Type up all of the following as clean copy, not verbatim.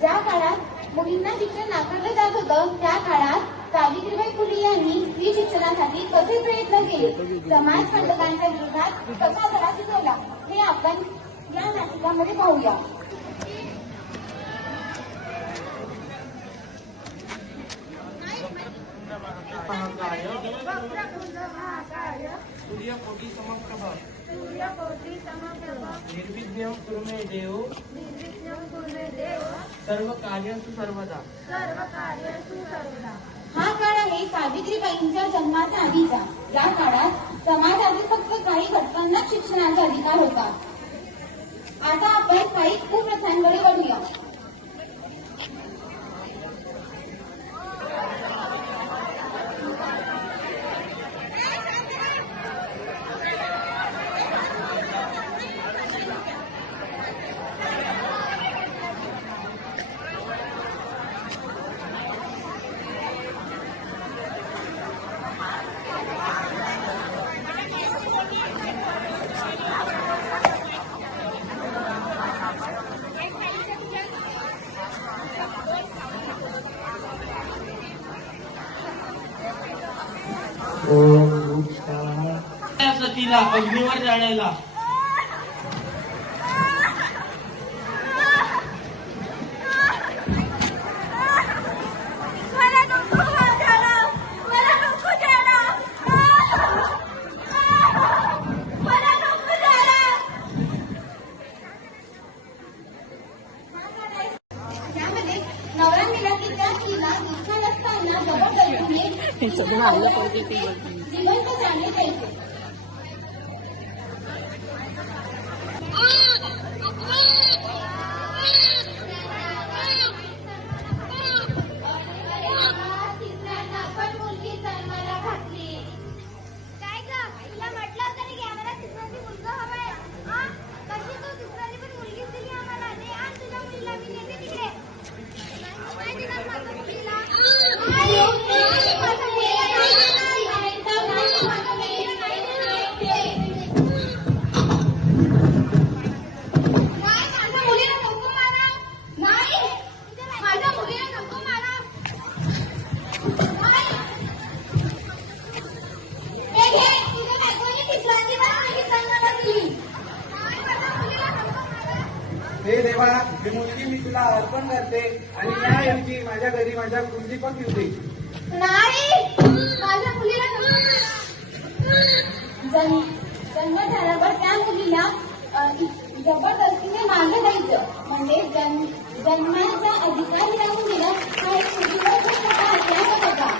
ज्या काळात मुलींना शिक्षण नाकारलं जात होतं त्या काळात सावित्रीबाई फुले यांनी स्त्री शिक्षणासाठी कसे प्रयत्न केले, समाज कंटकांच्या विरोधात कसा लढा दिला हे आपण या नाटकामध्ये पाहूया. सूर्यकोटी समप्रभ निर्विघ्नं कुरु मे देव सर्व कार्येषु सर्वदा. हा काळ आहे सावित्रीबाईंच्या जन्माच्या आधीचा. या काळात समाजातील फक्त काही घटकांना शिक्षणाचा अधिकार होता. आता आपण काही कुप्रथांकडे वळूया. सतीला अग्नीवर जाळायला. नवरा मेला की त्या स्त्रीला दुःखात असताना जबरदस्तीने जिवंत जाणे द्यायचे. हे देवा, ही मुलगी मी तुला अर्पण करते आणि याऐवजी माझ्या घरी माझ्या कुंडी पण येऊ दे. नाही, माझ्या मुलीला जन्म झाल्यावर त्या मुलीला जबरदस्तीने मागे जायचं म्हणजे जन्माचा अधिकार मिळवून दिला हा एक मुलीवर अत्याचार होता.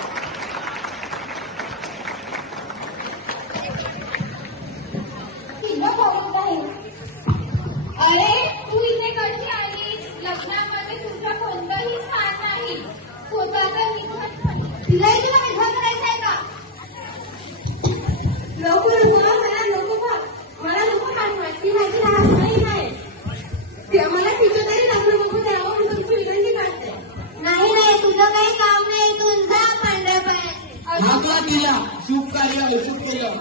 अरे तू इथे कशी आली? लग्नामध्ये तुझं कोणतंही स्थान नाही. स्वतःचं तिलाही तुला विवाह करायचा आहे का? लवकर बोला, मला नको ती माझी लहान नाही. मला तिचं तरी लग्न नको द्यावं म्हणून तू विनंती करते. नाही, तुझं काही काम नाही. तुझा मंडप आहे. तिला शुभ कार्य अशुभ केलं.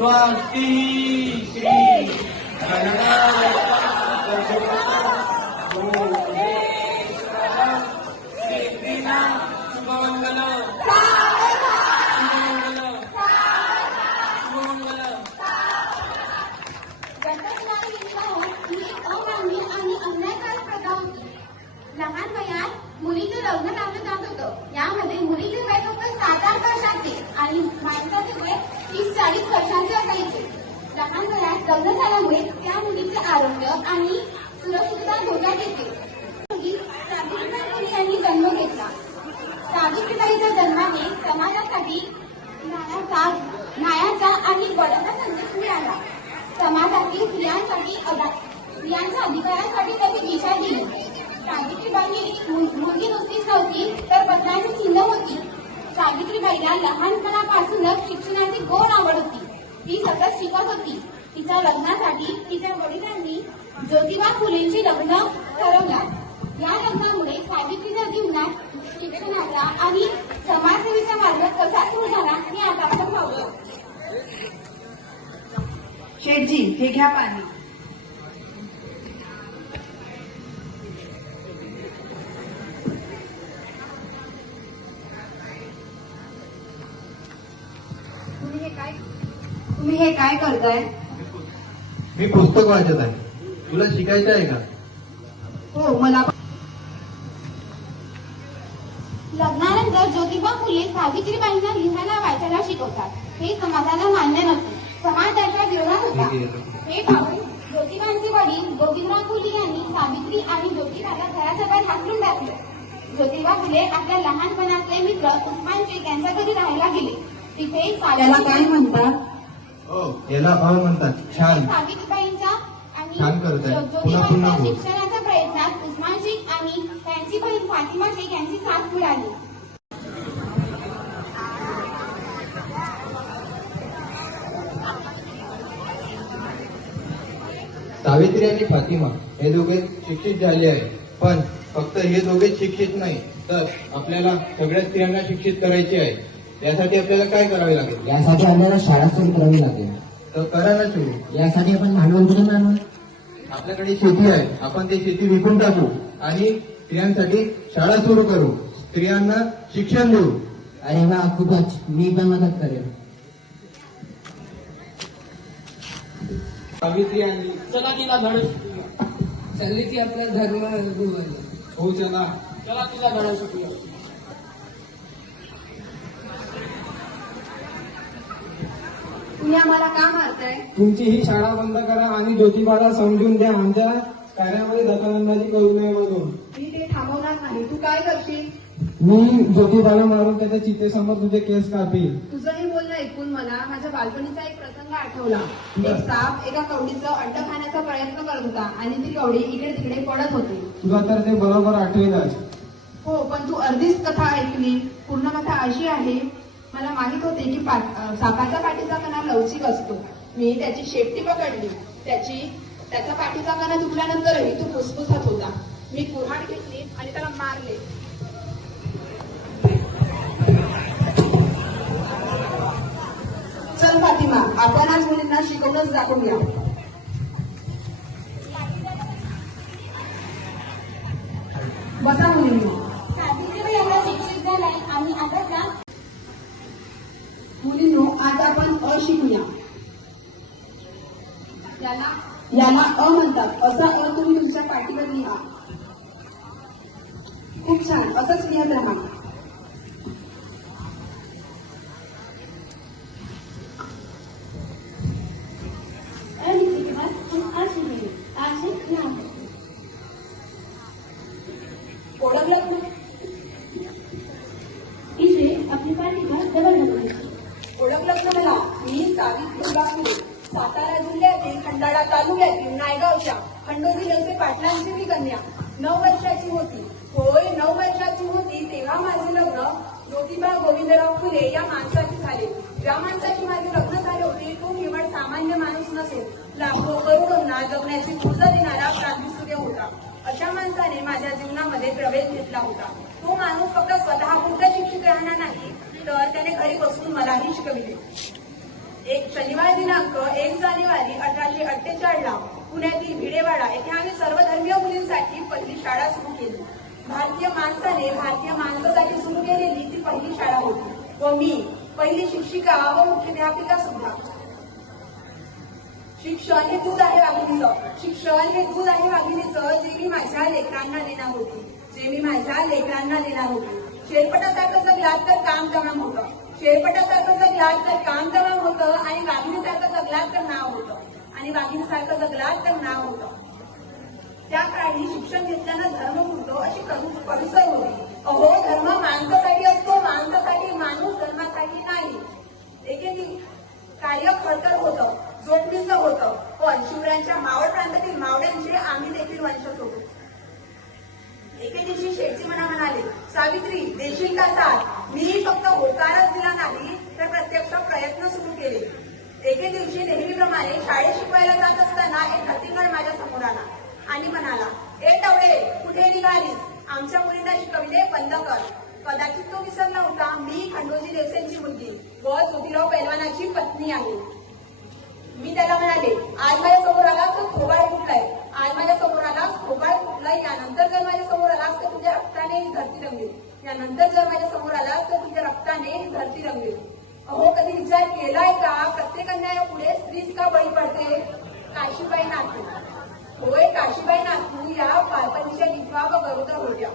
स्वस्ति श्री लहान वयात मुलीचं लग्न लावलं जात होतं. यामध्ये मुलीचे वय फक्त 7-8 वर्षाचे आणि माणसाचे वय 30-40 वर्षांचे असायचे. लहान वयात लग्न झाल्यामुळे त्या मुलीचे आरोग्य आणि सुरक्षितता धोक्यात येते. सावित्रीबाई फुले यांनी जन्म घेतला. सावित्रीबाईच्या जन्माने समाजासाठी न्यायाचा आणि बळाचा संदेश मिळाला. समाजातील स्त्रियांच्या अधिकारांसाठी त्यांनी दिशा दिली. सावित्रीबाई मुलगी नुसतीच नव्हती तर बदलाची चिन्ह होती. सावित्रीबाईला लहानपणापासूनच शिक्षणाची गोड आवड होती. ती सतत शिकत होती. तिच्या लग्नासाठी तिच्या वडिलांनी ज्योतिबा फुलेंची लग्न ठरवलं. या लग्नामुळे सावित्रीच्या जीवनात शिक्षणाचा आणि समाजसेवेचा मार्ग कसा सुरू झाला हे आता आपण पाहूया. शेठजी, हे घ्या पाणी. तुम्ही हे काय करताय? मी पुस्तक वाचत आहे. तुला शिकायचं आहे का? हो, मला लग्नानंतर ज्योतिबा फुले सावित्रीबाईंना लिहायला वाचायला शिकवतात. हे समाजाला मान्य नव्हते. समाज त्याच्या विरोधात होता. हे पाहून ज्योतिबांचे वडील गोविंदराव फुले यांनी सावित्री आणि ज्योतिबाला घराच्या बाहेर हाकलून टाकले. ज्योतिबा फुले आपल्या लहानपणातले मित्र उस्मान शेख यांच्या घरी राहायला गेले. तिथे त्याला काय म्हणतात? हो, याला अ म्हणतात. छान. सावित्रीबाईंच्या आणि छान करताय. पुन्हा ज्योतिबांच्या बोल. शिक्षणाच्या प्रयत्नात उस्मान शेख आणि त्यांची बहीण फातिमा शेख यांची साथ मिळाली. सावित्री आणि फातिमा हे दोघे शिक्षित झाले आहे. पण फक्त हे दोघे शिक्षित नाही, तर आपल्याला सगळ्या स्त्रियांना शिक्षित करायचे आहे. यासाठी आपल्याला काय करावे लागेल? यासाठी आपल्याला शाळा सुरू करावी लागेल. तर करा ना सुरू. यासाठी आपण भांडवल कुठून आणू? आपल्याकडे शेती आहे. आपण ते शेती विकून टाकू आणि स्त्रियांसाठी शाळा सुरू करू. स्त्रियांना शिक्षण देऊ. अरे वा, खूपच. मी पण मदत करेन. सावित्री आणि चला तिला धडा शिकूया. चालली ती आपला धर्म हो चला. चला तिला धडा शिकूया. तुम्ही आम्हाला का मारताय? तुमची ही शाळा बंद करा आणि ज्योतिबाला समजून द्या आमच्या कार्यामध्ये दखलंदाजी करू नये म्हणून. मी ते थांबवणार नाही. तू काय करशील? मी ज्योतिबाला मारून त्याच्या चितेसमोर तुझे केस कापील. तुझं हे बोलणं ऐकून मला माझ्या बालपणीचा एक प्रसंग आठवला. एक साप एका कवडीचं अंड खाण्याचा प्रयत्न करत होता आणि ती कवडी इकडे तिकडे पडत होती. तुला तर ते बरोबर आठवेलच. हो, पण तू अर्धीच कथा ऐकली. पूर्ण कथा अशी आहे, मला माहित होते की सापाचा पाठीचा कणा लवचिक असतो. मी त्याची शेपटी पकडली. त्याचा पाठीचा कणा तुटल्यानंतरही तो फुसफुसत होता. मी कुऱ्हाड घेतली आणि त्याला मारले. चल फातिमा, आपण आज मुलींना शिकवणंच दाखवूया. बसा मुलींनी. सावित्रीबाई एवढा शिक्षित झालाय आणि आता त्या मुलींनो, आज आपण अ शिकूया. याला अ म्हणतात. असा अ तुम्ही तुमच्या पाठीवर लिहा. खूप छान. असंच लिहत राहा. ओळखलं ना? इसे अपनी पार्टी का डबल डबल ओळखलं ना मला? मी सावित्रीबाई फुले, सातारा जिल्ह्यातील खंडाळा तालुक्यातील नायगावच्या खंडोजी लसे पाटलांची मी कन्या. 9 वर्षाची होती. होय, 9 वर्षाची होती तेव्हा माझे लग्न ज्योतिबा गोविंदराव फुले या माणसाची झाले. ज्या माणसाची माझे लग्न झाले होते तो केवळ सामान्य माणूस नसून लाखो करोडोंना जगण्याची ऊर्जा देणारा क्रांतिसूर्य होता. अशा माणसाने माझ्या जीवनामध्ये प्रवेश घेतला होता. तो माणूस फक्त स्वतःपुरता शिक्षित राहणार नाही, तर त्याने घरी बसून मलाही शिकविले. एक शनिवार दिनांक 1 जानेवारी 1848 ला पुण्यातील भिडेवाडा येथे आम्ही सर्वधर्मीय मुलींसाठी पहिली शाळा सुरू केली. भारतीय माणसाने भारतीय माणसासाठी सुरू केलेली ती पहिली शाळा होती व मी पहिली शिक्षिका व मुख्याध्यापिका सुद्धा. शिक्षण हे दूध आहे वाघिणीचं. शिक्षण हे दूध आहे वाघिणीचं, जे मी माझ्या लेकरांना देणार होती. शेरपटासारखं जगलात तर काम तमाम होतं. शेरपटासारखं जगलात तर काम तमाम होतं आणि वाघिणीसारखं जगलात तर नाव होतं. वाघिणीसारखं जगलात तर नाव होतं. त्या काळी शिक्षण घेतल्यानं धर्म उरतो अशी करुसर होती. अहो, धर्म माणसासाठी असतो, माणसासाठी. माणूस धर्मासाठी नाही. एकेकी कार्य खडतर होतं, जोडणीचं होतं. पण शिवरायांच्या मावळ प्रांतातील मावळ्यांचे आम्ही देखील वंशज होतो. एके दिवशी शेठजी मला म्हणाले, सावित्री, देशील का साथ? मी फक्त होकारच दिला नाही, तर प्रत्यक्ष प्रयत्न सुरू केले. एके दिवशी नेहमीप्रमाणे शाळेत शिकवायला जात असताना एक हत्तीगड माझ्या समोर आला आणि म्हणाला, ए टवळे, कुठे निघालीस? आमच्या मुलींना शिकविले बंद कर. कदाचित तो विसरला होता, मी खंडोजी देवसेंची मुलगी व ज्योतिराव पैलवानाची पत्नी आहे. मी त्याला म्हणाले, आज माझ्या समोर आलास तर थोबाड फुटलाय. आज माझ्या समोर आलास, थोबाड फुटलाय. यानंतर जर माझ्या समोर आलास तर तुझ्या रक्ताने ही धरती रंगेल. यानंतर जर माझ्या समोर आलास तर तुझ्या रक्ताने ही धरती रंगेल. अहो, कधी विचार केलाय का प्रत्येक अन्यायापुढे स्त्रीच का बळी पडते? काशीबाई नातू, होय काशीबाई नातू या बालपणीच्या विधवा व गरोदर होत्या.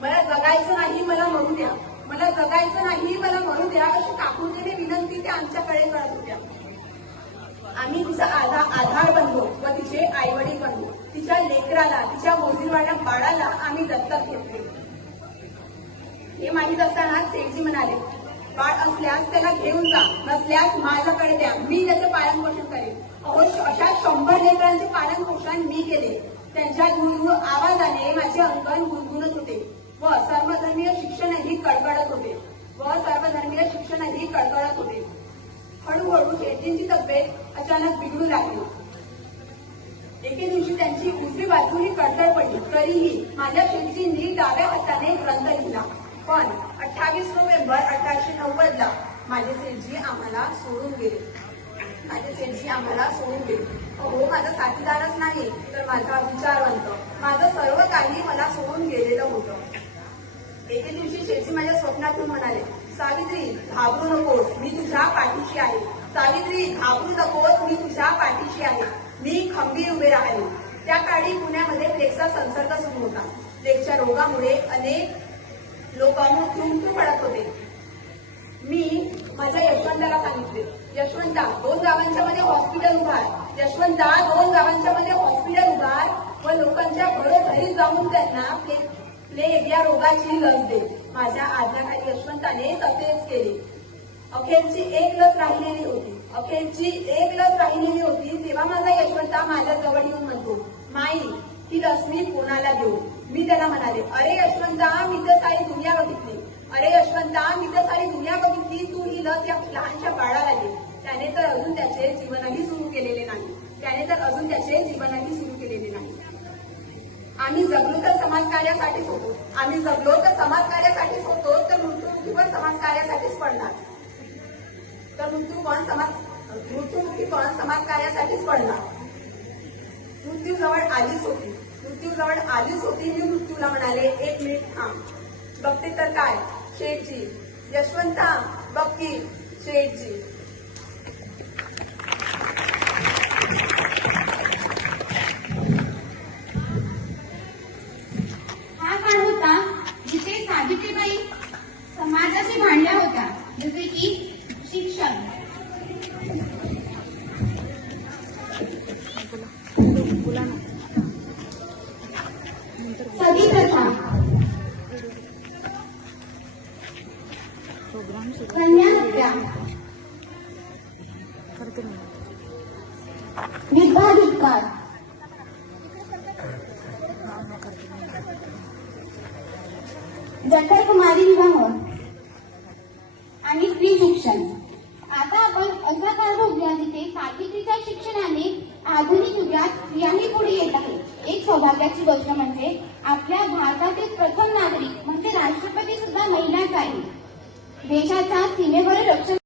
मला जगायचं नाही, मला मरू द्या. मला जगायचं नाही, मला मरू द्या अशी काकुळतेने विनंती त्या आमच्याकडे करत होत्या. आम्ही तिचा आधार बनलो व तिचे आईवडील बनलो. तिच्या लेकराला, तिच्या मोजीरवाड्या बाळाला आम्ही दत्तक घेतले. हे माहीत असताना सेठजी म्हणाले, बाळ असल्यास त्याला घेऊन जा, नसल्यास माझ्याकडे द्या, मी त्याचं पालनपोषण करेन. अहो, अशा 100 लेकरांचे पालनपोषण मी केले. त्यांच्या गुणगुण आवाजाने माझे अंगण गुणगुणत होते व सर्वधर्मीय शिक्षणही कडकडत होते. हळूहळू शेठजींची तब्येत अचानक बिघडू लागली. एके दिवशी त्यांची उजवी बाजूही कडकड पडली. तरीही माझ्या शेठजींनी डाव्या हाताने ग्रंथ लिहिला. पण 28 नोव्हेंबर 1890ला माझे सेठजी आम्हाला सोडून गेले. अहो, माझा साथीदारच नाही तर माझा विचारवंत, माझं सर्व काही मला सोडून गेलेलं होतं. एके दिवशी शेठजी माझ्या स्वप्नातून म्हणाले, सावित्री, घाबरू नकोस, मी तुझ्या पाठीशी आहे. सावित्री, घाबरू नकोस, मी तुझ्या पाठीशी आहे. मी खंबीर उभे राहिले. त्या काळी पुण्यामध्ये प्लेगचा संसर्ग सुरू होता. प्लेगच्या रोगामुळे अनेक लोक मृत्यू पडत होते. मी माझ्या यशवंताला सांगितले, यशवंता, 2 गावांच्या मध्ये हॉस्पिटल उभार. यशवंता, 2 गावांच्या मध्ये हॉस्पिटल उभार व लोकांच्या घरोघरी जाऊन त्यांना प्लेग या रोगाची लस दे. माझ्या आज्ञाखाली यशवंताने तसेच केले. अखेरची एक लस राहिलेली होती. तेव्हा माझा यशवंता माझ्या जवळ येऊन म्हणतो, माई, ही लस मी कोणाला देऊ? मी त्याला म्हणाले, अरे यशवंता, मी तर सारी दुनिया बघितली. तू ही लस या लहानशा बाळाला दे. त्याने तर अजून त्याचे जीवनही सुरू केलेले नाही. आम्ही जगलो तर समाजकार्यासाठीच होतो. तर मृत्युमुखी पण समाजकार्यासाठीच पडणार. मृत्यू जवळ आलीच होती. मी मृत्यूला म्हणाले, 1 मिनिट थांब, बघते तर काय, शेठजी. यशवंता, बघ की, शेठजी. हा काळ होता जिथे सावित्रीबाई समाजाशी भांडल्या होत्या, जसे की शिक्षण, सती प्रथा, कन्या हत्या, विद्याधिकार, जठरकुमारी विवाह आणि स्त्री शिक्षण. आता आपण असा काळ बघूया जिथे सावित्रीच्या शिक्षणाने आधुनिक युगात स्त्रियाही पुढे येत आहे. एक सौभाग्याची गोष्ट म्हणजे आपल्या भारतातील प्रथम नागरिक म्हणजे राष्ट्रपती सुद्धा महिलाच आहे. देशाच्या सीमेवरील रक्षण